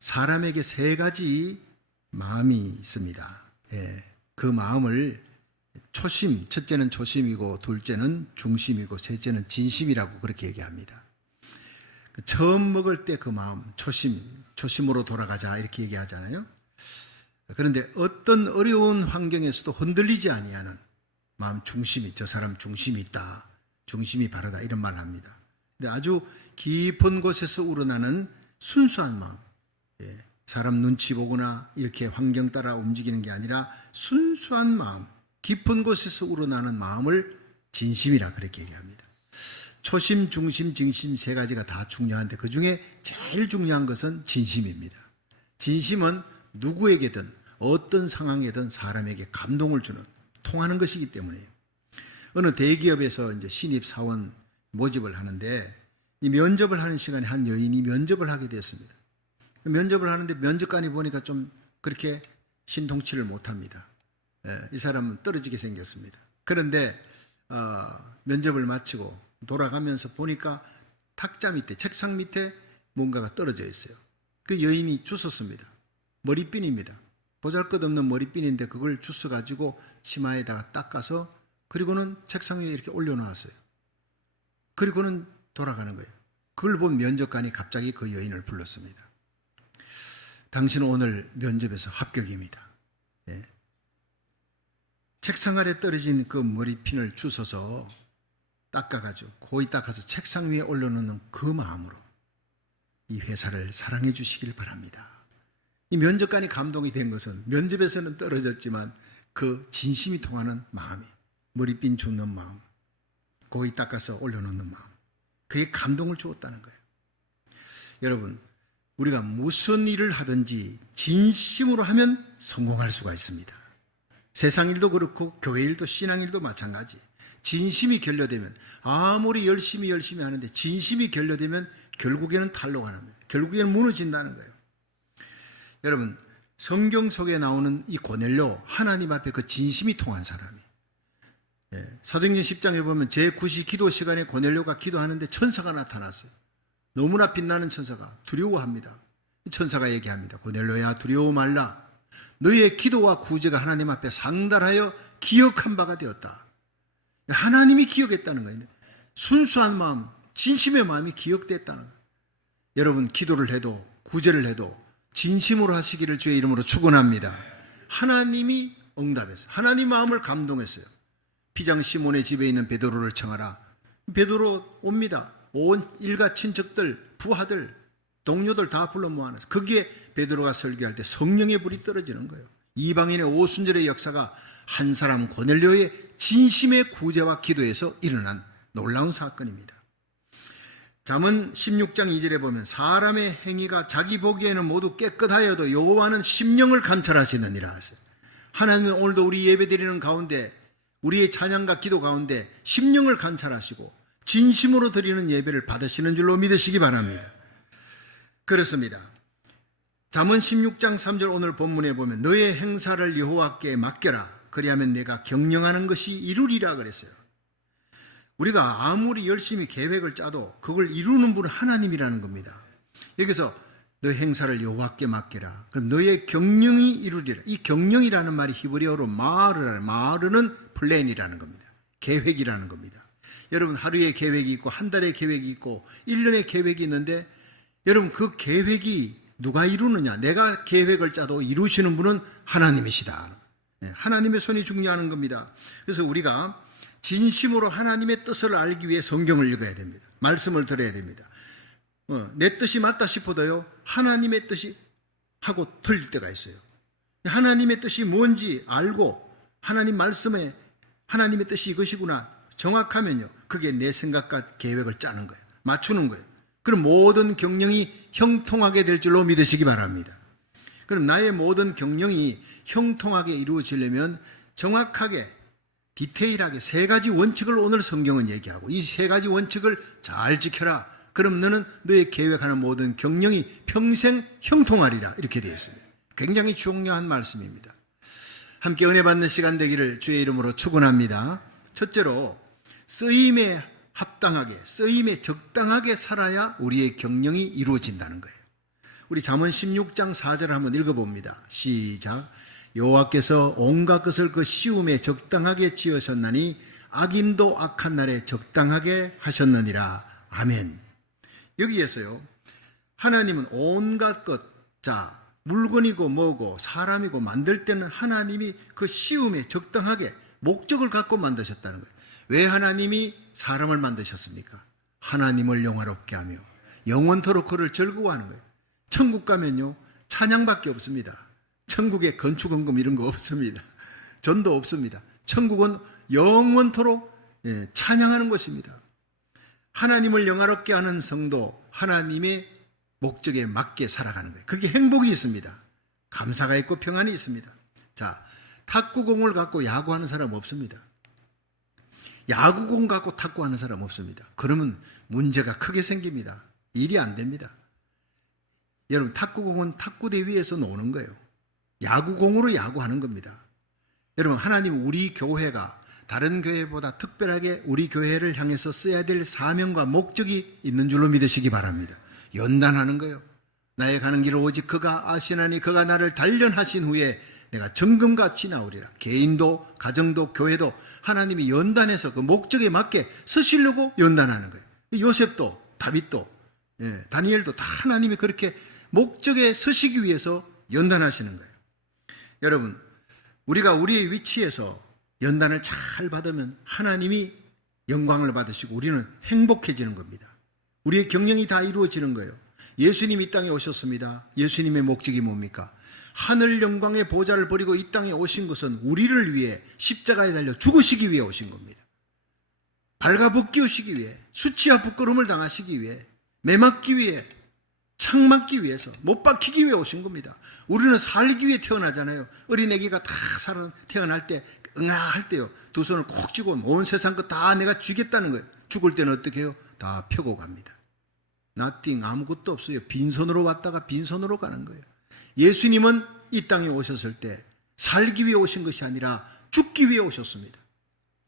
사람에게 세 가지 마음이 있습니다. 그 마음을 초심, 첫째는 초심이고 둘째는 중심이고 셋째는 진심이라고 그렇게 얘기합니다. 처음 먹을 때 그 마음, 초심으로 돌아가자 이렇게 얘기하잖아요. 그런데 어떤 어려운 환경에서도 흔들리지 아니하는 마음 중심이, 저 사람 중심이 있다, 중심이 바르다 이런 말을 합니다. 근데 아주 깊은 곳에서 우러나는 순수한 마음, 사람 눈치 보거나 이렇게 환경 따라 움직이는 게 아니라 순수한 마음, 깊은 곳에서 우러나는 마음을 진심이라 그렇게 얘기합니다. 초심, 중심, 진심 세 가지가 다 중요한데 그 중에 제일 중요한 것은 진심입니다. 진심은 누구에게든 어떤 상황에든 사람에게 감동을 주는, 통하는 것이기 때문에요. 어느 대기업에서 이제 신입 사원 모집을 하는데 이 면접을 하는 시간에 한 여인이 면접을 하게 됐습니다. 면접을 하는데 면접관이 보니까 좀 그렇게 신통치를 못합니다. 이 사람은 떨어지게 생겼습니다. 그런데 면접을 마치고 돌아가면서 보니까 탁자 밑에, 책상 밑에 뭔가가 떨어져 있어요. 그 여인이 주웠습니다. 머리핀입니다. 보잘것없는 머리핀인데 그걸 주워가지고 치마에다가 닦아서 그리고는 책상 위에 이렇게 올려놓았어요. 그리고는 돌아가는 거예요. 그걸 본 면접관이 갑자기 그 여인을 불렀습니다. 당신은 오늘 면접에서 합격입니다. 책상 아래 떨어진 그 머리핀을 주워서 닦아가지고 고이 닦아서 책상 위에 올려놓는 그 마음으로 이 회사를 사랑해 주시길 바랍니다. 이 면접관이 감동이 된 것은 면접에서는 떨어졌지만 그 진심이 통하는 마음이, 머리핀 줍는 마음, 고이 닦아서 올려놓는 마음, 그게 감동을 주었다는 거예요. 여러분, 우리가 무슨 일을 하든지 진심으로 하면 성공할 수가 있습니다. 세상 일도 그렇고 교회 일도 신앙 일도 마찬가지. 진심이 결여되면 아무리 열심히 하는데 진심이 결여되면 결국에는 탈로가 납니다. 결국에는 무너진다는 거예요. 여러분, 성경 속에 나오는 이 고넬료, 하나님 앞에 그 진심이 통한 사람이, 사도행전 10장에 보면 제9시 기도 시간에 고넬료가 기도하는데 천사가 나타났어요. 너무나 빛나는 천사가 두려워합니다. 천사가 얘기합니다. 고넬료야, 두려워 말라. 너의 기도와 구제가 하나님 앞에 상달하여 기억한 바가 되었다. 하나님이 기억했다는 거예요. 순수한 마음, 진심의 마음이 기억됐다는 거예요. 여러분, 기도를 해도 구제를 해도 진심으로 하시기를 주의 이름으로 축원합니다. 하나님이 응답했어요. 하나님 마음을 감동했어요. 피장 시몬의 집에 있는 베드로를 청하라. 베드로 옵니다. 온 일가 친척들, 부하들, 동료들 다 불러 모아놨어요. 거기에 베드로가 설교할 때 성령의 불이 떨어지는 거예요. 이방인의 오순절의 역사가 한 사람 고넬료의 진심의 구제와 기도에서 일어난 놀라운 사건입니다. 잠언 16장 2절에 보면 사람의 행위가 자기 보기에는 모두 깨끗하여도 여호와는 심령을 감찰하시느니라 하세요. 하나님은 오늘도 우리 예배드리는 가운데, 우리의 찬양과 기도 가운데 심령을 감찰하시고 진심으로 드리는 예배를 받으시는 줄로 믿으시기 바랍니다. 그렇습니다. 잠언 16장 3절 오늘 본문에 보면 너의 행사를 여호와께 맡겨라. 그리하면 내가 경영하는 것이 이루리라 그랬어요. 우리가 아무리 열심히 계획을 짜도 그걸 이루는 분은 하나님이라는 겁니다. 여기서 너 행사를 여호와께 맡겨라. 그럼 너의 경영이 이루리라. 이 경영이라는 말이 히브리어로 마르는 플랜이라는 겁니다. 계획이라는 겁니다. 여러분, 하루의 계획이 있고 한 달의 계획이 있고 1년의 계획이 있는데 여러분, 그 계획이 누가 이루느냐? 내가 계획을 짜도 이루시는 분은 하나님이시다. 하나님의 손이 중요한 겁니다. 그래서 우리가 진심으로 하나님의 뜻을 알기 위해 성경을 읽어야 됩니다. 말씀을 들어야 됩니다. 내 뜻이 맞다 싶어도요, 하나님의 뜻이 하고 틀릴 때가 있어요. 하나님의 뜻이 뭔지 알고 하나님 말씀에 하나님의 뜻이 이것이구나 정확하면요, 그게 내 생각과 계획을 짜는 거예요. 맞추는 거예요. 그럼 모든 경영이 형통하게 될 줄로 믿으시기 바랍니다. 그럼 나의 모든 경영이 형통하게 이루어지려면 정확하게 디테일하게 세 가지 원칙을 오늘 성경은 얘기하고 이 세 가지 원칙을 잘 지켜라. 그럼 너는 너의 계획하는 모든 경영이 평생 형통하리라. 이렇게 되어 있습니다. 굉장히 중요한 말씀입니다. 함께 은혜 받는 시간 되기를 주의 이름으로 축원합니다. 첫째로 쓰임에 합당하게, 쓰임에 적당하게 살아야 우리의 경영이 이루어진다는 거예요. 우리 잠언 16장 4절 한번 읽어봅니다. 시작. 여호와께서 온갖 것을 그 시움에 적당하게 지으셨나니 악인도 악한 날에 적당하게 하셨느니라. 아멘. 여기에서요, 하나님은 온갖 것, 자, 물건이고 뭐고 사람이고 만들 때는 하나님이 그 시움에 적당하게 목적을 갖고 만드셨다는 거예요. 왜 하나님이 사람을 만드셨습니까? 하나님을 영화롭게 하며 영원토록 그를 즐거워하는 거예요. 천국 가면요, 찬양밖에 없습니다. 천국에 건축헌금 이런 거 없습니다. 전도 없습니다. 천국은 영원토록 찬양하는 것입니다. 하나님을 영화롭게 하는 성도, 하나님의 목적에 맞게 살아가는 거예요. 그게 행복이 있습니다. 감사가 있고 평안이 있습니다. 자, 탁구공을 갖고 야구하는 사람 없습니다. 야구공 갖고 탁구하는 사람 없습니다. 그러면 문제가 크게 생깁니다. 일이 안 됩니다. 여러분, 탁구공은 탁구대 위에서 노는 거예요. 야구공으로 야구하는 겁니다. 여러분, 하나님 우리 교회가 다른 교회보다 특별하게 우리 교회를 향해서 써야 될 사명과 목적이 있는 줄로 믿으시기 바랍니다. 연단하는 거예요. 나의 가는 길을 오직 그가 아시나니 그가 나를 단련하신 후에 내가 정금같이 나오리라. 개인도 가정도 교회도 하나님이 연단해서 그 목적에 맞게 쓰시려고 연단하는 거예요. 요셉도 다윗도 다니엘도 다 하나님이 그렇게 목적에 서시기 위해서 연단하시는 거예요. 여러분, 우리가 우리의 위치에서 연단을 잘 받으면 하나님이 영광을 받으시고 우리는 행복해지는 겁니다. 우리의 경영이 다 이루어지는 거예요. 예수님이 이 땅에 오셨습니다. 예수님의 목적이 뭡니까? 하늘 영광의 보좌를 버리고 이 땅에 오신 것은 우리를 위해 십자가에 달려 죽으시기 위해 오신 겁니다. 발가벗기우시기 위해, 수치와 부끄러움을 당하시기 위해, 매맞기 위해, 창맞기 위해서, 못 박히기 위해 오신 겁니다. 우리는 살기 위해 태어나잖아요. 어린애기가 다 태어날 때 응아할 때요, 두 손을 콕 쥐고 온 세상 것 다 내가 쥐겠다는 거예요. 죽을 때는 어떻게 해요? 다 펴고 갑니다. nothing, 아무것도 없어요. 빈손으로 왔다가 빈손으로 가는 거예요. 예수님은 이 땅에 오셨을 때 살기 위해 오신 것이 아니라 죽기 위해 오셨습니다.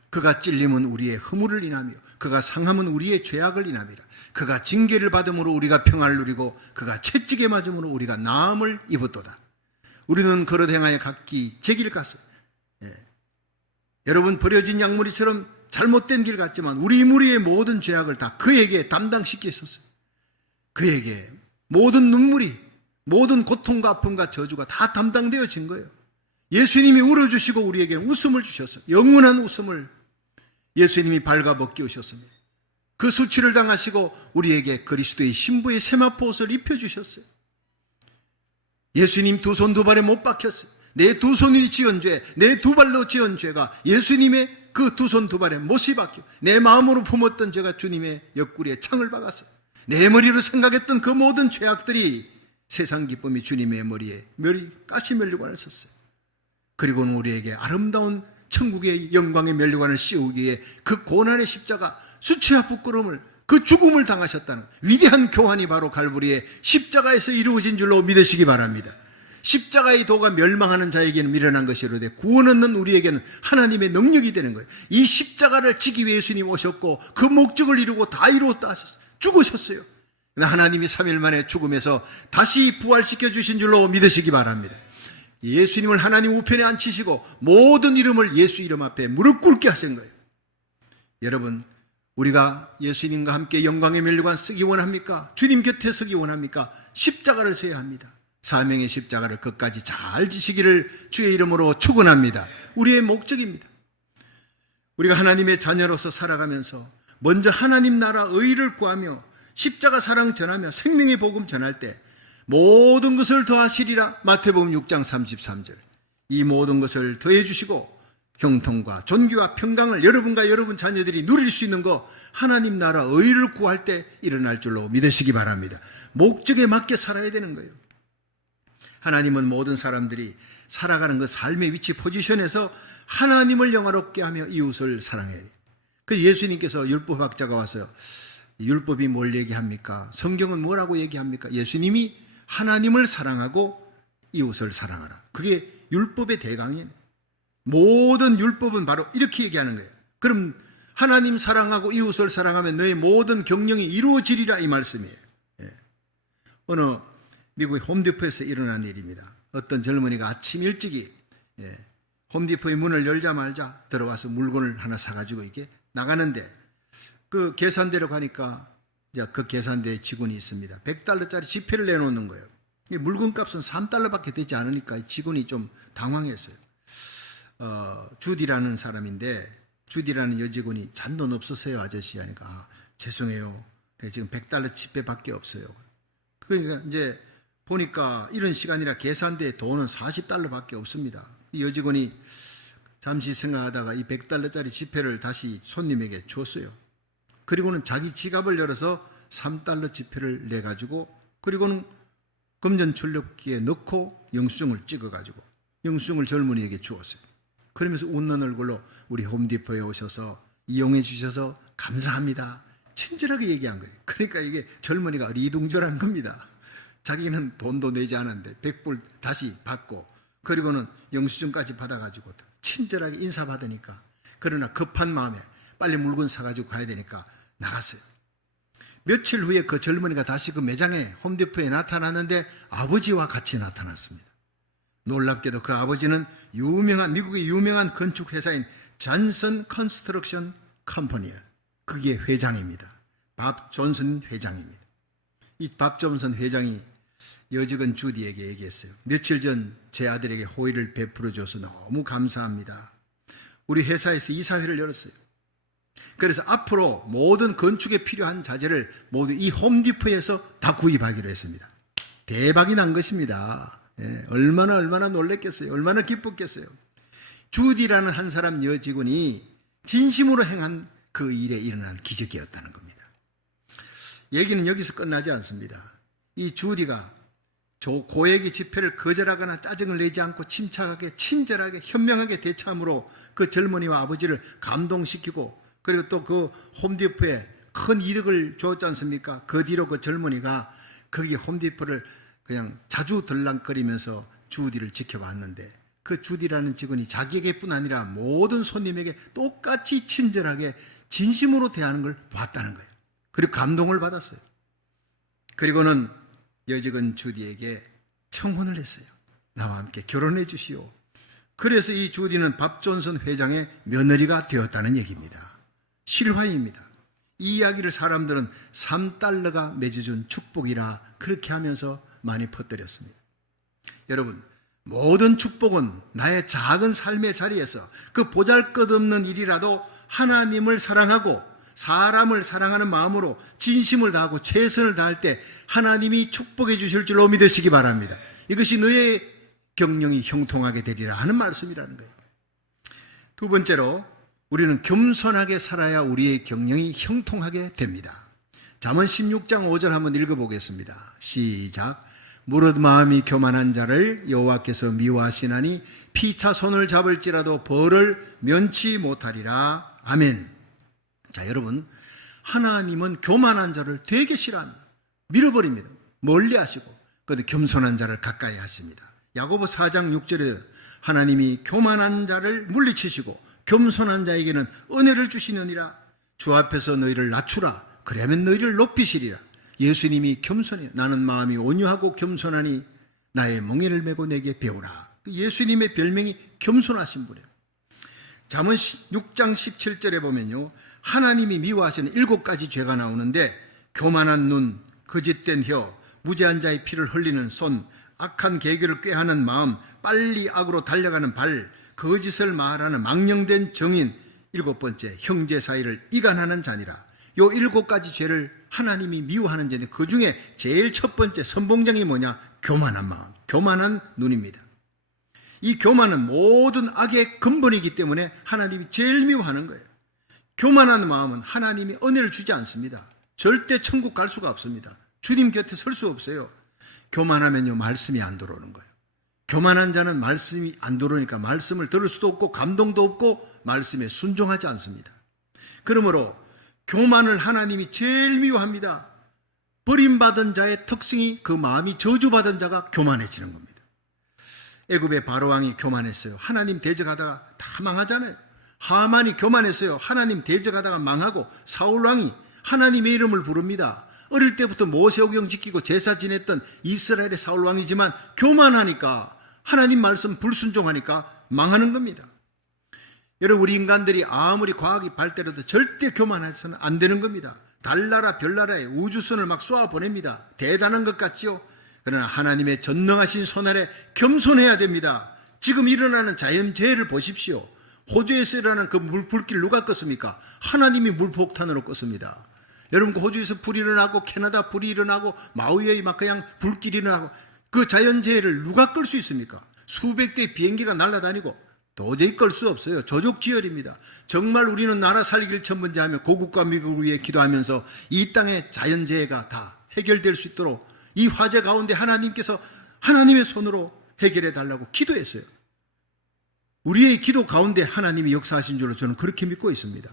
그가 찔림은 우리의 허물을 인하며 그가 상함은 우리의 죄악을 인함이라. 그가 징계를 받음으로 우리가 평안을 누리고 그가 채찍에 맞음으로 우리가 나음을 입었도다. 우리는 그릇 행하여 각기 제 길 갔어요. 여러분, 버려진 양무리처럼 잘못된 길 갔지만 우리 무리의 모든 죄악을 다 그에게 담당시켜 있었어요. 그에게 모든 눈물이, 모든 고통과 아픔과 저주가 다 담당되어진 거예요. 예수님이 울어주시고 우리에게 웃음을 주셨어요. 영원한 웃음을 예수님이 발가벗겨 오셨습니다. 그 수치를 당하시고 우리에게 그리스도의 신부의 세마포 옷을 입혀주셨어요. 예수님 두 손 두 발에 못 박혔어요. 내 두 손이 지은 죄, 내 두 발로 지은 죄가 예수님의 그 두 손 두 발에 못이 박혀 내 마음으로 품었던 죄가 주님의 옆구리에 창을 박았어요. 내 머리로 생각했던 그 모든 죄악들이 세상 기쁨이 주님의 머리에 가시 면류관을 썼어요. 그리고는 우리에게 아름다운 천국의 영광의 면류관을 씌우기에 그 고난의 십자가, 수치와 부끄러움을, 그 죽음을 당하셨다는 위대한 교환이 바로 갈보리의 십자가에서 이루어진 줄로 믿으시기 바랍니다. 십자가의 도가 멸망하는 자에게는 미련한 것이로되 구원 얻는 우리에게는 하나님의 능력이 되는 거예요. 이 십자가를 지기 위해 예수님 오셨고 그 목적을 이루고 다 이루었다 하셨어요. 죽으셨어요. 하나님이 3일 만에 죽음에서 다시 부활시켜 주신 줄로 믿으시기 바랍니다. 예수님을 하나님 우편에 앉히시고 모든 이름을 예수 이름 앞에 무릎 꿇게 하신 거예요. 여러분, 우리가 예수님과 함께 영광의 면류관 쓰기 원합니까? 주님 곁에 서기 원합니까? 십자가를 져야 합니다. 사명의 십자가를 끝까지 잘 지시기를 주의 이름으로 축원합니다. 우리의 목적입니다. 우리가 하나님의 자녀로서 살아가면서 먼저 하나님 나라 의를 구하며 십자가 사랑 전하며 생명의 복음 전할 때 모든 것을 더하시리라. 마태복음 6장 33절. 이 모든 것을 더해 주시고 형통과 존귀와 평강을 여러분과 여러분 자녀들이 누릴 수 있는 거 하나님 나라 의를 구할 때 일어날 줄로 믿으시기 바랍니다. 목적에 맞게 살아야 되는 거예요. 하나님은 모든 사람들이 살아가는 그 삶의 위치 포지션에서 하나님을 영화롭게 하며 이웃을 사랑해야 돼요. 그 예수님께서 율법학자가 와서 율법이 뭘 얘기합니까? 성경은 뭐라고 얘기합니까? 예수님이 하나님을 사랑하고 이웃을 사랑하라. 그게 율법의 대강이에요. 모든 율법은 바로 이렇게 얘기하는 거예요. 그럼 하나님 사랑하고 이웃을 사랑하면 너의 모든 경영이 이루어지리라 이 말씀이에요. 어느 미국의 홈디포에서 일어난 일입니다. 어떤 젊은이가 아침 일찍이 홈디포의 문을 열자마자 들어와서 물건을 하나 사가지고 이게 나가는데 그 계산대로 가니까 이제 그 계산대에 직원이 있습니다. $100짜리 지폐를 내놓는 거예요. 물건값은 $3밖에 되지 않으니까 직원이 좀 당황했어요. 주디라는 사람인데 주디라는 여직원이 잔돈 없으세요 아저씨 하니까 죄송해요. 지금 $100 지폐밖에 없어요. 그러니까 이제 보니까 이런 시간이라 계산대에 돈은 $40밖에 없습니다. 이 여직원이 잠시 생각하다가 이 $100짜리 지폐를 다시 손님에게 줬어요. 그리고는 자기 지갑을 열어서 $3 지폐를 내가지고 그리고는 금전 출력기에 넣고 영수증을 찍어가지고 영수증을 젊은이에게 주었어요. 그러면서 웃는 얼굴로 우리 홈디포에 오셔서 이용해 주셔서 감사합니다. 친절하게 얘기한 거예요. 그러니까 이게 젊은이가 어리둥절한 겁니다. 자기는 돈도 내지 않았는데 $100 다시 받고 그리고는 영수증까지 받아가지고 친절하게 인사받으니까 그러나 급한 마음에 빨리 물건 사가지고 가야 되니까 나갔어요. 며칠 후에 그 젊은이가 다시 그 매장에 홈디포에 나타났는데 아버지와 같이 나타났습니다. 놀랍게도 그 아버지는 미국의 유명한 건축회사인 존슨 컨스트럭션 컴퍼니예요. 그게 회장입니다. 밥 존슨 회장입니다. 이 밥 존슨 회장이 여직원 주디에게 얘기했어요. 며칠 전 제 아들에게 호의를 베풀어 줘서 너무 감사합니다. 우리 회사에서 이사회를 열었어요. 그래서 앞으로 모든 건축에 필요한 자재를 모두 이 홈디포에서 다 구입하기로 했습니다. 대박이 난 것입니다. 얼마나 놀랬겠어요. 얼마나 기뻤겠어요. 주디라는 한 사람 여직원이 진심으로 행한 그 일에 일어난 기적이었다는 겁니다. 얘기는 여기서 끝나지 않습니다. 이 주디가 고액의 지폐를 거절하거나 짜증을 내지 않고 침착하게 친절하게 현명하게 대처함으로 그 젊은이와 아버지를 감동시키고 그리고 또 그 홈디포에 큰 이득을 줬지 않습니까? 그 뒤로 그 젊은이가 거기 홈디포를 그냥 자주 들락거리면서 주디를 지켜봤는데 그 주디라는 직원이 자기에게뿐 아니라 모든 손님에게 똑같이 친절하게 진심으로 대하는 걸 봤다는 거예요. 그리고 감동을 받았어요. 그리고는 여직원 주디에게 청혼을 했어요. 나와 함께 결혼해 주시오. 그래서 이 주디는 밥 존슨 회장의 며느리가 되었다는 얘기입니다. 실화입니다. 이 이야기를 사람들은 $3가 맺어준 축복이라 그렇게 하면서 많이 퍼뜨렸습니다. 여러분, 모든 축복은 나의 작은 삶의 자리에서 그 보잘것없는 일이라도 하나님을 사랑하고 사람을 사랑하는 마음으로 진심을 다하고 최선을 다할 때 하나님이 축복해 주실 줄로 믿으시기 바랍니다. 이것이 너의 경영이 형통하게 되리라 하는 말씀이라는 거예요. 두 번째로 우리는 겸손하게 살아야 우리의 경영이 형통하게 됩니다. 잠언 16장 5절 한번 읽어보겠습니다. 시작. 무릇 마음이 교만한 자를 여호와께서 미워하시나니 피차 손을 잡을지라도 벌을 면치 못하리라. 아멘. 자, 여러분, 하나님은 교만한 자를 되게 싫어합니다. 밀어버립니다. 멀리하시고 그런데 겸손한 자를 가까이 하십니다. 야고보 4장 6절에 하나님이 교만한 자를 물리치시고 겸손한 자에게는 은혜를 주시느니라. 주 앞에서 너희를 낮추라. 그러면 너희를 높이시리라. 예수님이 겸손해요. 나는 마음이 온유하고 겸손하니 나의 멍에를 메고 내게 배우라. 예수님의 별명이 겸손하신 분이에요. 잠언 6장 17절에 보면요, 하나님이 미워하시는 7가지 죄가 나오는데 교만한 눈, 거짓된 혀, 무죄한 자의 피를 흘리는 손, 악한 계교를 꾀하는 마음, 빨리 악으로 달려가는 발, 거짓을 말하는 망령된 정인, 7번째 형제 사이를 이간하는 자니라. 요 7가지 죄를 하나님이 미워하는 죄인데 그 중에 제일 첫 번째 선봉장이 뭐냐? 교만한 마음, 교만한 눈입니다. 이 교만은 모든 악의 근본이기 때문에 하나님이 제일 미워하는 거예요. 교만한 마음은 하나님이 은혜를 주지 않습니다. 절대 천국 갈 수가 없습니다. 주님 곁에 설 수 없어요. 교만하면요, 말씀이 안 들어오는 거예요. 교만한 자는 말씀이 안 들어오니까 말씀을 들을 수도 없고 감동도 없고 말씀에 순종하지 않습니다. 그러므로 교만을 하나님이 제일 미워합니다. 버림받은 자의 특징이 그 마음이 저주받은 자가 교만해지는 겁니다. 애굽의 바로왕이 교만했어요. 하나님 대적하다가 다 망하잖아요. 하만이 교만했어요. 하나님 대적하다가 망하고 사울왕이 하나님의 이름을 부릅니다. 어릴 때부터 모세오경 지키고 제사 지냈던 이스라엘의 사울 왕이지만 교만하니까, 하나님 말씀 불순종하니까 망하는 겁니다. 여러분, 우리 인간들이 아무리 과학이 발달해도 절대 교만해서는 안 되는 겁니다. 달나라 별나라에 우주선을 막 쏘아 보냅니다. 대단한 것 같지요? 그러나 하나님의 전능하신 손 아래 겸손해야 됩니다. 지금 일어나는 자연재해를 보십시오. 호주에서 일어나는 그 불길 누가 껐습니까? 하나님이 물폭탄으로 껐습니다. 여러분, 호주에서 불이 일어나고 캐나다 불이 일어나고 마우이에 막 그냥 불길이 일어나고 그 자연재해를 누가 끌 수 있습니까? 수백 대의 비행기가 날아다니고 도저히 끌 수 없어요. 조족지혈입니다. 정말 우리는 나라 살리기를 천번제하며 고국과 미국을 위해 기도하면서 이 땅의 자연재해가 다 해결될 수 있도록 이 화재 가운데 하나님께서 하나님의 손으로 해결해 달라고 기도했어요. 우리의 기도 가운데 하나님이 역사하신 줄로 저는 그렇게 믿고 있습니다.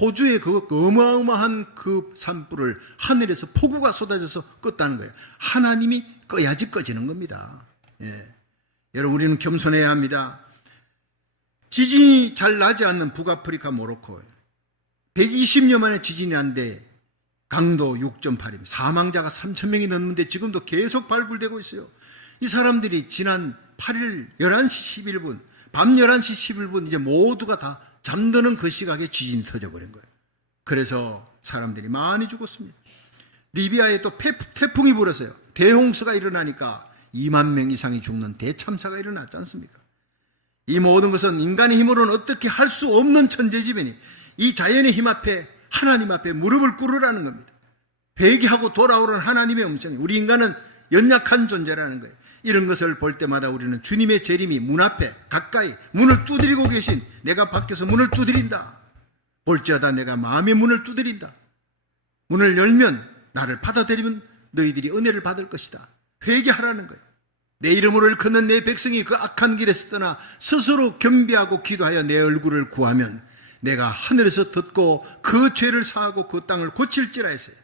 호주의 그 어마어마한 그 산불을 하늘에서 폭우가 쏟아져서 껐다는 거예요. 하나님이 꺼야지 꺼지는 겁니다. 예. 여러분, 우리는 겸손해야 합니다. 지진이 잘 나지 않는 북아프리카 모로코 120년 만에 지진이 난데 강도 6.8입니다. 사망자가 3,000명이 넘는데 지금도 계속 발굴되고 있어요. 이 사람들이 지난 8일 11시 11분 밤 11시 11분 이제 모두가 다 잠드는 그 시각에 지진이 터져버린 거예요. 그래서 사람들이 많이 죽었습니다. 리비아에 또 태풍이 불었어요. 대홍수가 일어나니까 2만 명 이상이 죽는 대참사가 일어났지 않습니까? 이 모든 것은 인간의 힘으로는 어떻게 할 수 없는 천재지변이 이 자연의 힘 앞에 하나님 앞에 무릎을 꿇으라는 겁니다. 회개하고 돌아오는 하나님의 음성이, 우리 인간은 연약한 존재라는 거예요. 이런 것을 볼 때마다 우리는 주님의 재림이 문 앞에 가까이 문을 두드리고 계신, 내가 밖에서 문을 두드린다. 볼지어다 내가 마음의 문을 두드린다. 문을 열면 나를 받아들이면 너희들이 은혜를 받을 것이다. 회개하라는 거예요. 내 이름으로 일컫는 내 백성이 그 악한 길에서 떠나 스스로 겸비하고 기도하여 내 얼굴을 구하면 내가 하늘에서 듣고 그 죄를 사하고 그 땅을 고칠지라 했어요.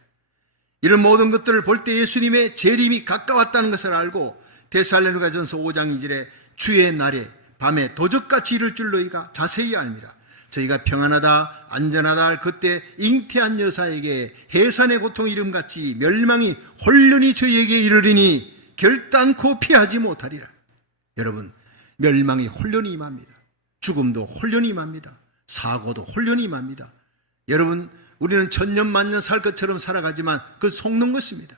이런 모든 것들을 볼 때 예수님의 재림이 가까웠다는 것을 알고 데살로니가전서 5장 2절에 주의 날에 밤에 도적같이 이를 줄 너희가 자세히 알미라. 저희가 평안하다 안전하다 할 그때 잉태한 여사에게 해산의 고통 이름같이 멸망이 홀련히 저희에게 이르리니 결단코 피하지 못하리라. 여러분, 멸망이 홀련히 임합니다. 죽음도 홀련히 임합니다. 사고도 홀련히 임합니다. 여러분, 우리는 천년 만년 살 것처럼 살아가지만 그건 속는 것입니다.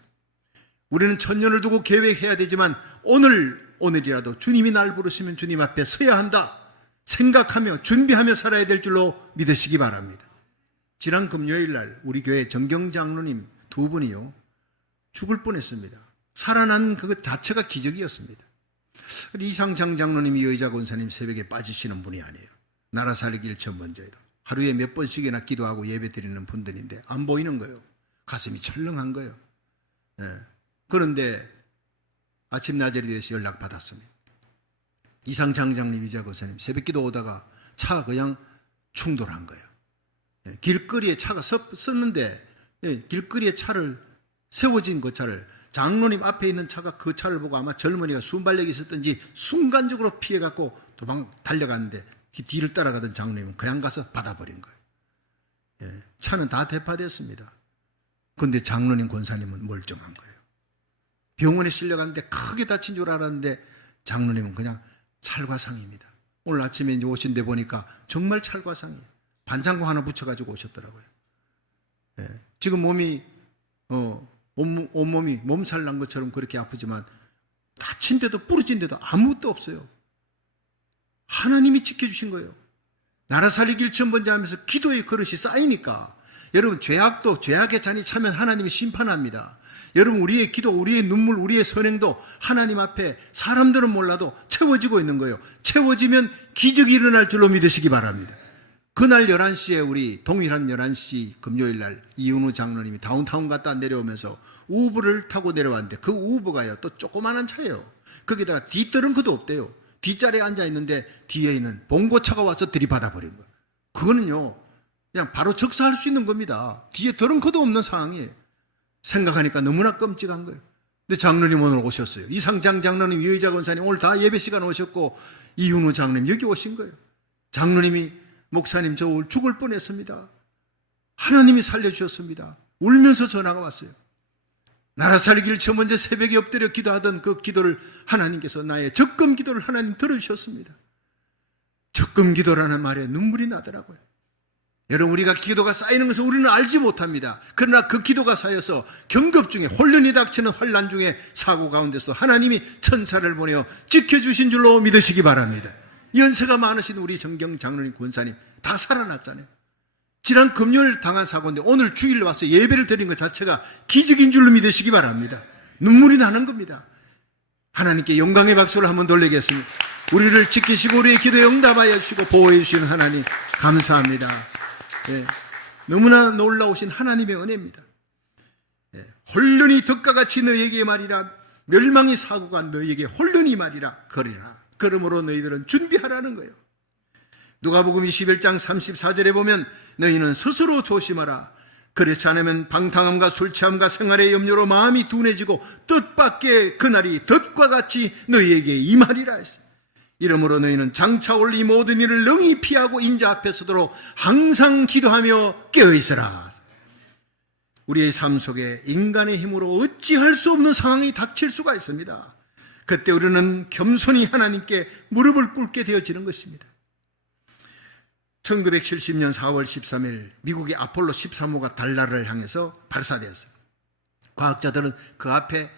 우리는 천년을 두고 계획해야 되지만 오늘이라도 주님이 날 부르시면 주님 앞에 서야 한다 생각하며 준비하며 살아야 될 줄로 믿으시기 바랍니다. 지난 금요일 날 우리 교회 정경장로님 두 분이요 죽을 뻔했습니다. 살아난 그것 자체가 기적이었습니다. 이상장 장로님이 여의자 권사님 새벽에 빠지시는 분이 아니에요. 나라 살리기 1천번제에도 하루에 몇 번씩이나 기도하고 예배 드리는 분들인데 안 보이는 거예요. 가슴이 철렁한 거예요. 예. 그런데 아침 나절이 돼서 연락받았습니다. 이상장 장로님 여의자 권사님 새벽기도 오다가 차가 그냥 충돌한 거예요. 예. 길거리에 차가 섰는데 길거리에 차를 세워진 그 차를 장로님 앞에 있는 차가 그 차를 보고 아마 젊은이가 순발력이 있었던지 순간적으로 피해갖고 도망 달려갔는데 뒤를 따라가던 장로님은 그냥 가서 받아버린 거예요. 예, 차는 다 대파됐습니다. 그런데 장로님 권사님은 멀쩡한 거예요. 병원에 실려갔는데 크게 다친 줄 알았는데 장로님은 그냥 찰과상입니다. 오늘 아침에 이제 오신데 보니까 정말 찰과상이에요. 반창고 하나 붙여가지고 오셨더라고요. 예, 지금 몸이 온몸이 몸살 난 것처럼 그렇게 아프지만 다친 데도 부러진 데도 아무것도 없어요. 하나님이 지켜주신 거예요. 나라 살리기 1천번제 하면서 기도의 그릇이 쌓이니까 여러분 죄악도 죄악의 잔이 차면 하나님이 심판합니다. 여러분 우리의 기도, 우리의 눈물, 우리의 선행도 하나님 앞에 사람들은 몰라도 채워지고 있는 거예요. 채워지면 기적이 일어날 줄로 믿으시기 바랍니다. 그날 11시에 우리 동일한 11시 금요일날 이은우 장로님이 다운타운 갔다 내려오면서 우브를 타고 내려왔는데 그 우브가요 또 조그마한 차예요. 거기다가 뒷떠렁크도 없대요. 뒷자리에 앉아있는데 뒤에 있는 봉고차가 와서 들이받아버린 거예요. 그거는요 그냥 바로 적사할 수 있는 겁니다. 뒤에 더렁크도 없는 상황이에요. 생각하니까 너무나 끔찍한 거예요. 근데 장로님 오늘 오셨어요. 이상장 장로님, 여의자 권사님 오늘 다 예배 시간 오셨고 이윤우 장로님 여기 오신 거예요. 장로님이 목사님 저 오늘 죽을 뻔했습니다. 하나님이 살려주셨습니다. 울면서 전화가 왔어요. 나라 살기를 저 먼저 새벽에 엎드려 기도하던 그 기도를 하나님께서 나의 적금 기도를 하나님 들어주셨습니다. 적금 기도라는 말에 눈물이 나더라고요. 여러분, 우리가 기도가 쌓이는 것을 우리는 알지 못합니다. 그러나 그 기도가 쌓여서 경급 중에 혼란이 닥치는 환난 중에 사고 가운데서 하나님이 천사를 보내어 지켜주신 줄로 믿으시기 바랍니다. 연세가 많으신 우리 정경 장로님, 권사님 다 살아났잖아요. 지난 금요일 당한 사고인데 오늘 주일 와서 예배를 드린 것 자체가 기적인 줄로 믿으시기 바랍니다. 눈물이 나는 겁니다. 하나님께 영광의 박수를 한번 돌리겠습니다. 우리를 지키시고 우리의 기도에 응답하여 주시고 보호해 주시는 하나님 감사합니다. 예, 너무나 놀라우신 하나님의 은혜입니다. 예, 혼련이 덕과 같이 너희에게 말이라, 멸망의 사고가 너희에게 혼련이 말이라 그러라. 그러므로 너희들은 준비하라는 거예요. 누가복음 21장 34절에 보면 너희는 스스로 조심하라. 그렇지 않으면 방탕함과 술취함과 생활의 염려로 마음이 둔해지고 뜻밖의 그날이 덫과 같이 너희에게 임하리라 했어요. 이러므로 너희는 장차 올 이 모든 일을 능히 피하고 인자 앞에 서도록 항상 기도하며 깨어있으라. 우리의 삶 속에 인간의 힘으로 어찌할 수 없는 상황이 닥칠 수가 있습니다. 그때 우리는 겸손히 하나님께 무릎을 꿇게 되어지는 것입니다. 1970년 4월 13일 미국의 아폴로 13호가 달나라를 향해서 발사되었어요. 과학자들은 그 앞에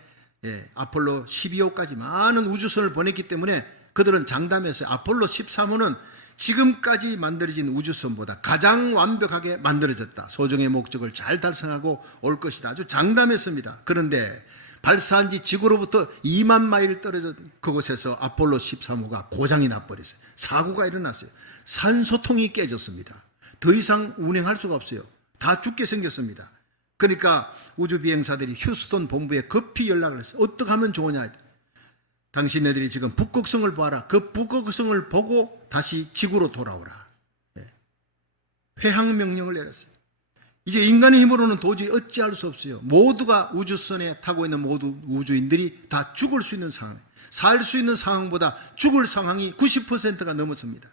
아폴로 12호까지 많은 우주선을 보냈기 때문에 그들은 장담했어요. 아폴로 13호는 지금까지 만들어진 우주선보다 가장 완벽하게 만들어졌다. 소정의 목적을 잘 달성하고 올 것이다. 아주 장담했습니다. 그런데 발사한 지 지구로부터 2만 마일 떨어진 그곳에서 아폴로 13호가 고장이 나버렸어요. 사고가 일어났어요. 산소통이 깨졌습니다. 더 이상 운행할 수가 없어요. 다 죽게 생겼습니다. 그러니까 우주비행사들이 휴스턴 본부에 급히 연락을 했어요. 어떻게 하면 좋으냐. 당신네들이 지금 북극성을 봐라. 그 북극성을 보고 다시 지구로 돌아오라. 회항 명령을 내렸어요. 이제 인간의 힘으로는 도저히 어찌할 수 없어요. 모두가 우주선에 타고 있는 모두 우주인들이 다 죽을 수 있는 상황, 살 수 있는 상황보다 죽을 상황이 90%가 넘었습니다.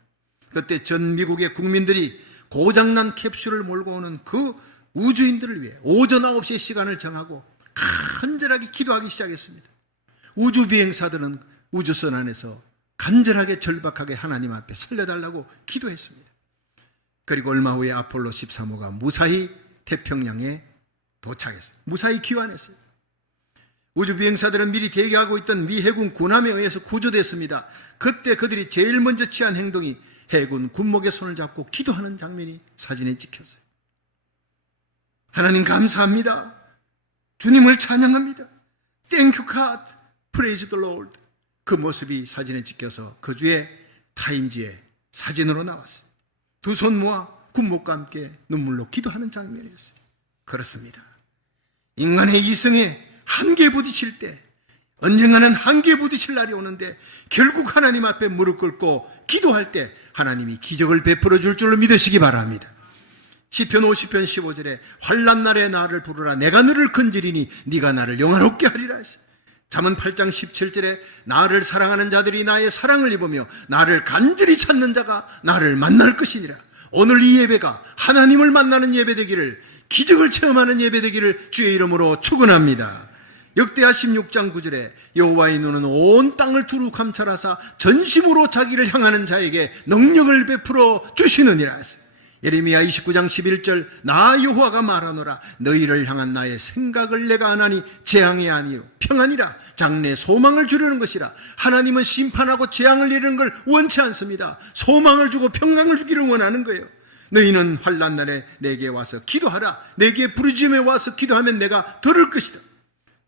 그때 전 미국의 국민들이 고장난 캡슐을 몰고 오는 그 우주인들을 위해 오전 9시에 시간을 정하고 간절하게 기도하기 시작했습니다. 우주비행사들은 우주선 안에서 간절하게 절박하게 하나님 앞에 살려달라고 기도했습니다. 그리고 얼마 후에 아폴로 13호가 무사히 태평양에 도착했어요. 무사히 귀환했어요. 우주비행사들은 미리 대기하고 있던 미 해군 군함에 의해서 구조됐습니다. 그때 그들이 제일 먼저 취한 행동이 해군 군목의 손을 잡고 기도하는 장면이 사진에 찍혔어요. 하나님 감사합니다. 주님을 찬양합니다. Thank you God. Praise the Lord. 그 모습이 사진에 찍혀서 그 주에 타임지에 사진으로 나왔어요. 두 손 모아 군목과 함께 눈물로 기도하는 장면이었어요. 그렇습니다. 인간의 이성에 한계에 부딪힐 때, 언젠가는 한계에 부딪힐 날이 오는데 결국 하나님 앞에 무릎 꿇고 기도할 때 하나님이 기적을 베풀어 줄 줄로 믿으시기 바랍니다. 시편 50편 15절에 환난 날에 나를 부르라. 내가 너를 건지리니 네가 나를 영화롭게 하리라 했어요. 잠언 8장 17절에 나를 사랑하는 자들이 나의 사랑을 입으며 나를 간절히 찾는 자가 나를 만날 것이니라. 오늘 이 예배가 하나님을 만나는 예배 되기를, 기적을 체험하는 예배 되기를 주의 이름으로 축원합니다. 역대하 16장 9절에 여호와의 눈은 온 땅을 두루 감찰하사 전심으로 자기를 향하는 자에게 능력을 베풀어 주시느니라 했어요. 예레미야 29장 11절 나 여호와가 말하노라. 너희를 향한 나의 생각을 내가 아나니 재앙이 아니요 평안이라. 장래 소망을 주려는 것이라. 하나님은 심판하고 재앙을 내리는 걸 원치 않습니다. 소망을 주고 평강을 주기를 원하는 거예요. 너희는 환난 날에 내게 와서 기도하라. 내게 부르짖음에 와서 기도하면 내가 들을 것이다.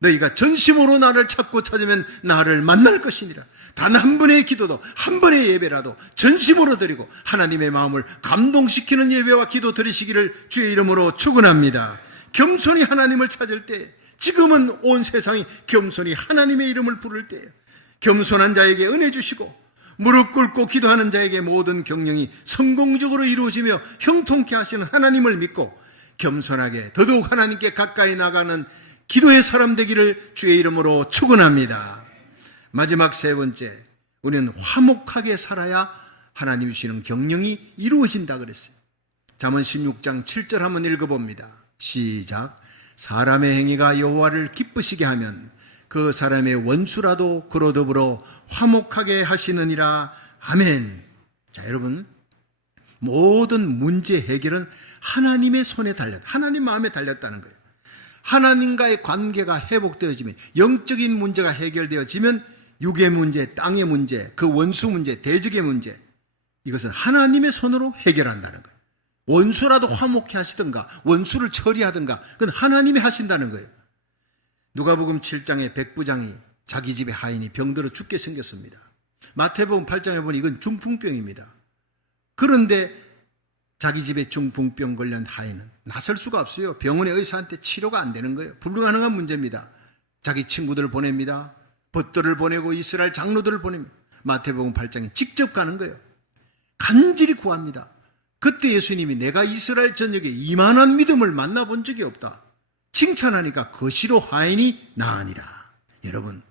너희가 전심으로 나를 찾고 찾으면 나를 만날 것이니라. 단 한 번의 기도도, 한 번의 예배라도 전심으로 드리고 하나님의 마음을 감동시키는 예배와 기도 드리시기를 주의 이름으로 축원합니다. 겸손히 하나님을 찾을 때, 지금은 온 세상이 겸손히 하나님의 이름을 부를 때예요. 겸손한 자에게 은혜 주시고 무릎 꿇고 기도하는 자에게 모든 경영이 성공적으로 이루어지며 형통케 하시는 하나님을 믿고 겸손하게 더더욱 하나님께 가까이 나가는 기도의 사람 되기를 주의 이름으로 축원합니다. 마지막 세 번째, 우리는 화목하게 살아야 하나님이 주시는 경영이 이루어진다 그랬어요. 잠언 16장 7절 한번 읽어봅니다. 시작. 사람의 행위가 여호와를 기쁘시게 하면 그 사람의 원수라도 그로 더불어 화목하게 하시느니라. 아멘. 자, 여러분, 모든 문제 해결은 하나님의 손에 달렸다. 하나님 마음에 달렸다는 거예요. 하나님과의 관계가 회복되어지면, 영적인 문제가 해결되어지면 육의 문제, 땅의 문제, 그 원수 문제, 대적의 문제, 이것은 하나님의 손으로 해결한다는 거예요. 원수라도 화목해 하시든가 원수를 처리하든가 그건 하나님이 하신다는 거예요. 누가복음 7장의 백부장이 자기 집에 하인이 병들어 죽게 생겼습니다. 마태복음 8장에 보니 이건 중풍병입니다. 그런데 자기 집에 중풍병 걸린 하인은 나설 수가 없어요. 병원의 의사한테 치료가 안 되는 거예요. 불가능한 문제입니다. 자기 친구들을 보냅니다. 벗들을 보내고 이스라엘 장로들을 보냅니다. 마태복음 8장에 직접 가는 거예요. 간절히 구합니다. 그때 예수님이 내가 이스라엘 전역에 이만한 믿음을 만나본 적이 없다. 칭찬하니까 거시로 하인이 나으니라. 여러분,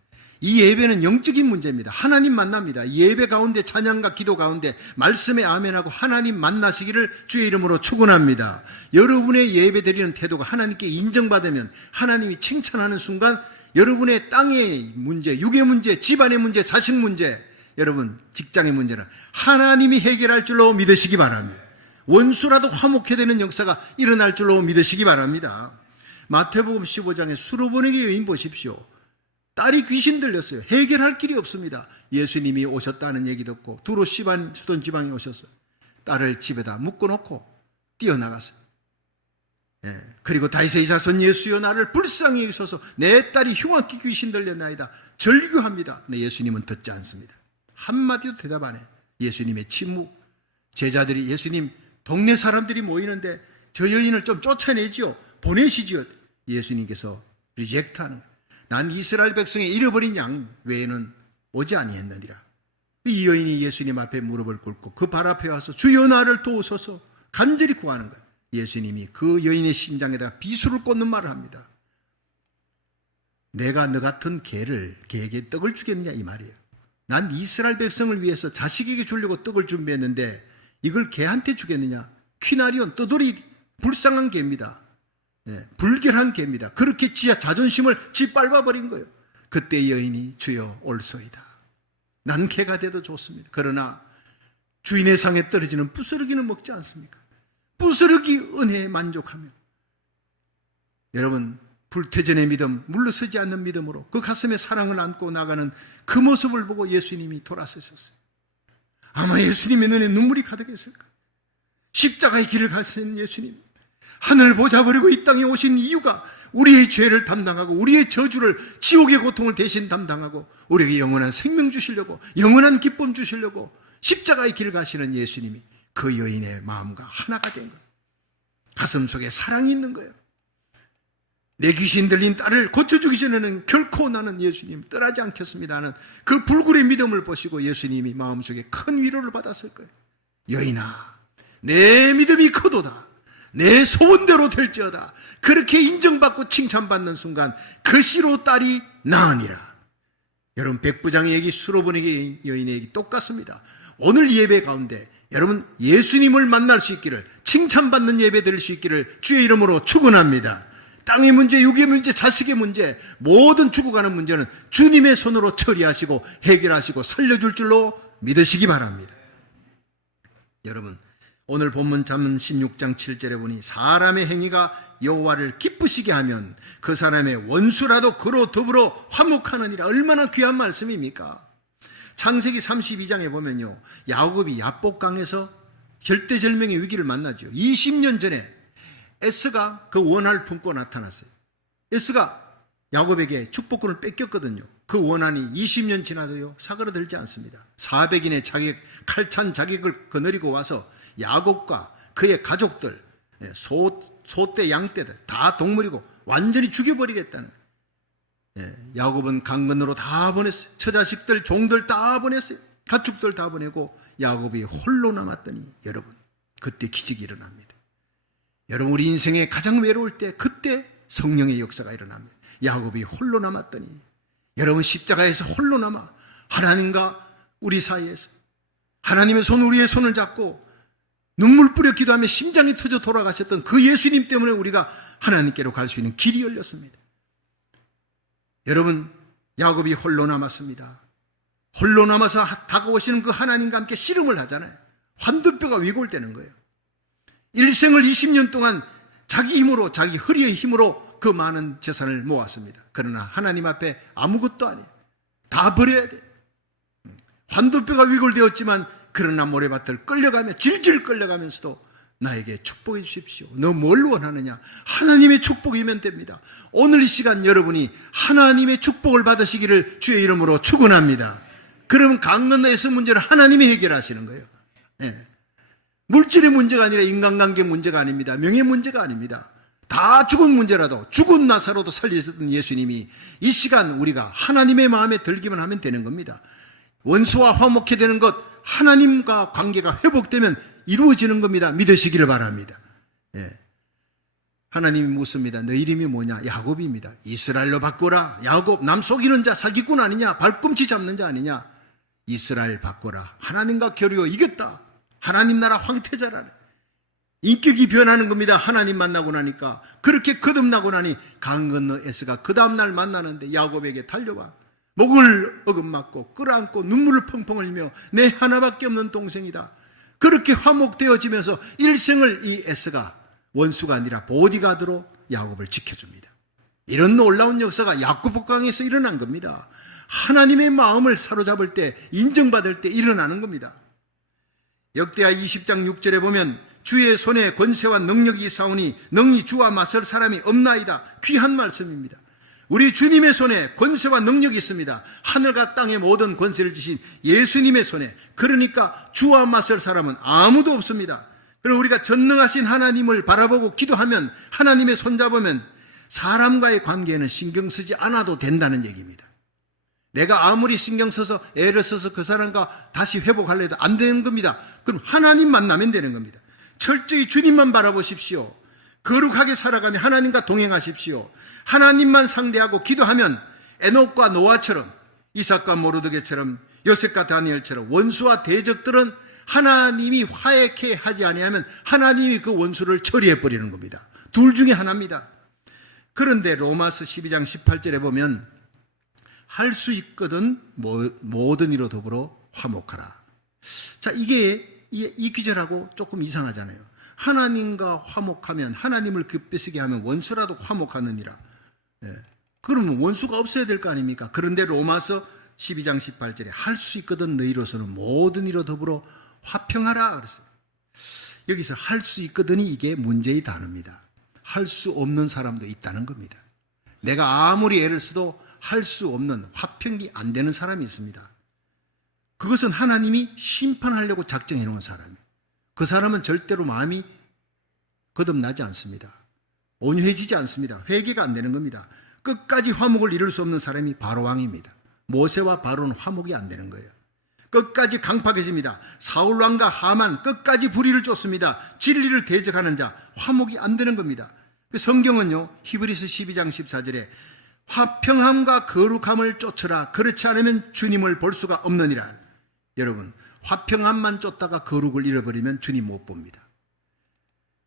이 예배는 영적인 문제입니다. 하나님 만납니다. 예배 가운데, 찬양과 기도 가운데 말씀에 아멘하고 하나님 만나시기를 주의 이름으로 축원합니다. 여러분의 예배 드리는 태도가 하나님께 인정받으면 하나님이 칭찬하는 순간 여러분의 땅의 문제, 육의 문제, 집안의 문제, 자식 문제, 여러분 직장의 문제는 하나님이 해결할 줄로 믿으시기 바랍니다. 원수라도 화목해 되는 역사가 일어날 줄로 믿으시기 바랍니다. 마태복음 15장의 수로보내기 여인 보십시오. 딸이 귀신 들렸어요. 해결할 길이 없습니다. 예수님이 오셨다는 얘기 듣고 두로 시반 수돈 지방에 오셨어요. 딸을 집에다 묶어놓고 뛰어나갔어요. 그리고 다윗의 자손 예수여 나를 불쌍히 여기소서, 내 딸이 흉악히 귀신 들렸나이다 절규합니다. 근데 예수님은 듣지 않습니다. 한마디도 대답 안 해요. 예수님의 침묵. 제자들이 예수님 동네 사람들이 모이는데 저 여인을 좀 쫓아내지요, 보내시지요. 예수님께서 리젝트하는 거예요. 난 이스라엘 백성의 잃어버린 양 외에는 오지 아니했느니라. 이 여인이 예수님 앞에 무릎을 꿇고 그 발 앞에 와서 주여 나를 도우소서 간절히 구하는 거예요. 예수님이 그 여인의 심장에다가 비수를 꽂는 말을 합니다. 내가 너 같은 개에게 떡을 주겠느냐 이 말이에요. 난 이스라엘 백성을 위해서 자식에게 주려고 떡을 준비했는데 이걸 개한테 주겠느냐. 퀴나리온, 떠돌이, 불쌍한 개입니다. 불결한 개입니다. 그렇게 지하 자존심을 짓밟아버린 거예요. 그때 여인이 주여 올소이다. 난 개가 돼도 좋습니다. 그러나 주인의 상에 떨어지는 부스러기는 먹지 않습니까? 부스러기 은혜에 만족하며, 여러분 불태전의 믿음, 물러서지 않는 믿음으로 그 가슴에 사랑을 안고 나가는 그 모습을 보고 예수님이 돌아서셨어요. 아마 예수님의 눈에 눈물이 가득했을까. 십자가의 길을 가신 예수님, 하늘을 보자버리고 이 땅에 오신 이유가 우리의 죄를 담당하고 우리의 저주를, 지옥의 고통을 대신 담당하고 우리에게 영원한 생명 주시려고, 영원한 기쁨 주시려고 십자가의 길을 가시는 예수님이 그 여인의 마음과 하나가 된 거예요. 가슴 속에 사랑이 있는 거예요. 내 귀신 들린 딸을 고쳐주기 전에는 결코 나는 예수님 떠나지 않겠습니다 하는 그 불굴의 믿음을 보시고 예수님이 마음속에 큰 위로를 받았을 거예요. 여인아, 내 믿음이 크도다. 내 소원대로 될지어다. 그렇게 인정받고 칭찬받는 순간 그 시로 딸이 나으니라. 여러분, 백부장의 얘기, 수로보내기 여인의 얘기 똑같습니다. 오늘 예배 가운데 여러분 예수님을 만날 수 있기를, 칭찬받는 예배 드릴 수 있기를 주의 이름으로 축원합니다. 땅의 문제, 육의 문제, 자식의 문제, 모든 죽어가는 문제는 주님의 손으로 처리하시고 해결하시고 살려줄 줄로 믿으시기 바랍니다. 여러분, 오늘 본문 잠언 16장 7절에 보니 사람의 행위가 여호와를 기쁘시게 하면 그 사람의 원수라도 그로 더불어 화목하느니라. 얼마나 귀한 말씀입니까? 창세기 32장에 보면요, 야곱이 야복강에서 절대절명의 위기를 만나죠. 20년 전에 에스가 그 원한을 품고 나타났어요. 에스가 야곱에게 축복권을 뺏겼거든요. 그 원한이 20년 지나도요 사그라들지 않습니다. 400인의 자객, 칼찬 자객을 거느리고 와서 야곱과 그의 가족들, 소떼, 양떼들 다 동물이고 완전히 죽여버리겠다는 거예요. 야곱은 강건으로 다 보냈어요. 처자식들, 종들 다 보냈어요. 가축들 다 보내고 야곱이 홀로 남았더니 여러분, 그때 기적이 일어납니다. 여러분, 우리 인생에 가장 외로울 때 그때 성령의 역사가 일어납니다. 야곱이 홀로 남았더니 여러분, 십자가에서 홀로 남아 하나님과 우리 사이에서 하나님의 손, 우리의 손을 잡고 눈물 뿌려 기도하며 심장이 터져 돌아가셨던 그 예수님 때문에 우리가 하나님께로 갈 수 있는 길이 열렸습니다. 여러분, 야곱이 홀로 남았습니다. 홀로 남아서 다가오시는 그 하나님과 함께 씨름을 하잖아요. 환두뼈가 위골되는 거예요. 일생을 20년 동안 자기 힘으로, 자기 허리의 힘으로 그 많은 재산을 모았습니다. 그러나 하나님 앞에 아무것도 아니에요. 다 버려야 돼요. 환두뼈가 위골되었지만 그러나 모래밭을 끌려가며 질질 끌려가면서도 나에게 축복해 주십시오. 너 뭘 원하느냐? 하나님의 축복이면 됩니다. 오늘 이 시간 여러분이 하나님의 축복을 받으시기를 주의 이름으로 축원합니다. 그러면 강건너에서 문제를 하나님이 해결하시는 거예요. 네. 물질의 문제가 아니라 인간관계 문제가 아닙니다. 명예 문제가 아닙니다. 다 죽은 문제라도 죽은 나사로도 살리셨던 예수님이 이 시간 우리가 하나님의 마음에 들기만 하면 되는 겁니다. 원수와 화목해 되는 것, 하나님과 관계가 회복되면 이루어지는 겁니다. 믿으시기를 바랍니다. 예. 하나님이 묻습니다. 너 이름이 뭐냐? 야곱입니다. 이스라엘로 바꾸라. 야곱, 남 속이는 자, 사기꾼 아니냐? 발꿈치 잡는 자 아니냐? 이스라엘 바꾸라. 하나님과 겨루어 이겼다. 하나님 나라 황태자라네. 인격이 변하는 겁니다. 하나님 만나고 나니까. 그렇게 거듭나고 나니 강 건너 에스가 그 다음날 만나는데 야곱에게 달려와 목을 어긋맞고 끌어안고 눈물을 펑펑 흘리며 내 하나밖에 없는 동생이다. 그렇게 화목되어지면서 일생을 이 에스가 원수가 아니라 보디가드로 야곱을 지켜줍니다. 이런 놀라운 역사가 야고보강에서 일어난 겁니다. 하나님의 마음을 사로잡을 때, 인정받을 때 일어나는 겁니다. 역대하 20장 6절에 보면 주의 손에 권세와 능력이 있사오니 능히 주와 맞설 사람이 없나이다. 귀한 말씀입니다. 우리 주님의 손에 권세와 능력이 있습니다. 하늘과 땅의 모든 권세를 지신 예수님의 손에, 그러니까 주와 맞설 사람은 아무도 없습니다. 그리고 우리가 전능하신 하나님을 바라보고 기도하면, 하나님의 손잡으면 사람과의 관계에는 신경 쓰지 않아도 된다는 얘기입니다. 내가 아무리 신경 써서 애를 써서 그 사람과 다시 회복하려 해도 안 되는 겁니다. 그럼 하나님 만나면 되는 겁니다. 철저히 주님만 바라보십시오. 거룩하게 살아가며 하나님과 동행하십시오. 하나님만 상대하고 기도하면 에녹과 노아처럼, 이삭과 모르드게처럼, 요셉과 다니엘처럼 원수와 대적들은 하나님이 화해케 하지 아니하면 하나님이 그 원수를 처리해 버리는 겁니다. 둘 중에 하나입니다. 그런데 로마서 12장 18절에 보면 할 수 있거든 모든 이로 더불어 화목하라. 자, 이게 이 귀절하고 조금 이상하잖아요. 하나님과 화목하면, 하나님을 기쁘시게 하면 원수라도 화목하느니라. 예. 그러면 원수가 없어야 될 거 아닙니까? 그런데 로마서 12장 18절에 할 수 있거든 너희로서는 모든 이로 더불어 화평하라 그랬어요. 여기서 할 수 있거든이 이게 문제의 단어입니다. 할 수 없는 사람도 있다는 겁니다. 내가 아무리 애를 써도 할 수 없는, 화평이 안 되는 사람이 있습니다. 그것은 하나님이 심판하려고 작정해 놓은 사람이에요. 그 사람은 절대로 마음이 거듭나지 않습니다. 온유해지지 않습니다. 회개가 안 되는 겁니다. 끝까지 화목을 이룰 수 없는 사람이 바로왕입니다. 모세와 바로는 화목이 안 되는 거예요. 끝까지 강팍해집니다. 사울왕과 하만 끝까지 불의를 쫓습니다. 진리를 대적하는 자, 화목이 안 되는 겁니다. 성경은요, 히브리서 12장 14절에 화평함과 거룩함을 쫓으라. 그렇지 않으면 주님을 볼 수가 없느니라. 여러분, 화평함만 쫓다가 거룩을 잃어버리면 주님 못 봅니다.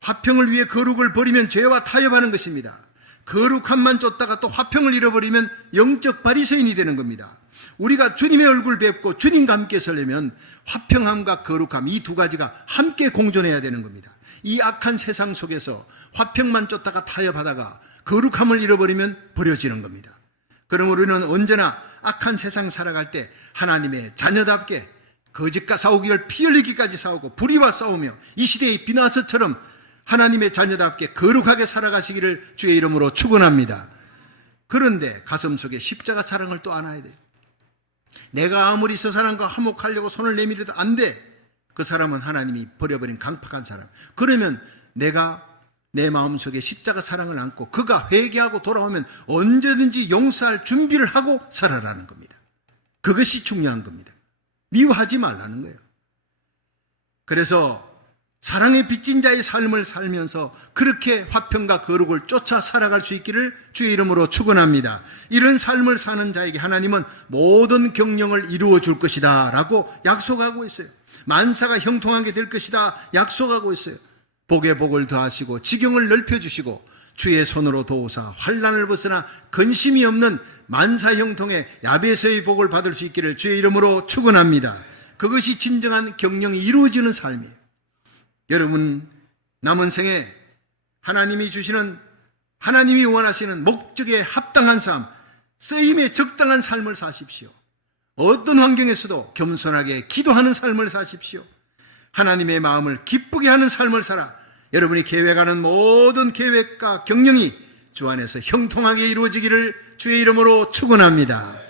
화평을 위해 거룩을 버리면 죄와 타협하는 것입니다. 거룩함만 쫓다가 또 화평을 잃어버리면 영적 바리새인이 되는 겁니다. 우리가 주님의 얼굴 뵙고 주님과 함께 서려면 화평함과 거룩함, 이 두 가지가 함께 공존해야 되는 겁니다. 이 악한 세상 속에서 화평만 쫓다가 타협하다가 거룩함을 잃어버리면 버려지는 겁니다. 그럼 우리는 언제나 악한 세상 살아갈 때 하나님의 자녀답게 거짓과 싸우기를 피 흘리기까지 싸우고 불의와 싸우며 이 시대의 비나서처럼 하나님의 자녀답게 거룩하게 살아가시기를 주의 이름으로 축원합니다. 그런데 가슴 속에 십자가 사랑을 또 안아야 돼요. 내가 아무리 저 사람과 화목하려고 손을 내밀어도 안 돼. 그 사람은 하나님이 버려버린 강팍한 사람. 그러면 내가 내 마음속에 십자가 사랑을 안고 그가 회개하고 돌아오면 언제든지 용서할 준비를 하고 살아라는 겁니다. 그것이 중요한 겁니다. 미워하지 말라는 거예요. 그래서 사랑에 빚진 자의 삶을 살면서 그렇게 화평과 거룩을 쫓아 살아갈 수 있기를 주의 이름으로 축원합니다. 이런 삶을 사는 자에게 하나님은 모든 경영을 이루어 줄 것이다 라고 약속하고 있어요. 만사가 형통하게 될 것이다 약속하고 있어요. 복에 복을 더하시고 지경을 넓혀주시고 주의 손으로 도우사 환난을 벗어나 근심이 없는 만사형통의 야베스의 복을 받을 수 있기를 주의 이름으로 축원합니다. 그것이 진정한 경영이 이루어지는 삶이에요. 여러분, 남은 생에 하나님이 주시는, 하나님이 원하시는 목적에 합당한 삶, 쓰임에 적당한 삶을 사십시오. 어떤 환경에서도 겸손하게 기도하는 삶을 사십시오. 하나님의 마음을 기쁘게 하는 삶을 살아 여러분이 계획하는 모든 계획과 경영이 주 안에서 형통하게 이루어지기를 주의 이름으로 축원합니다.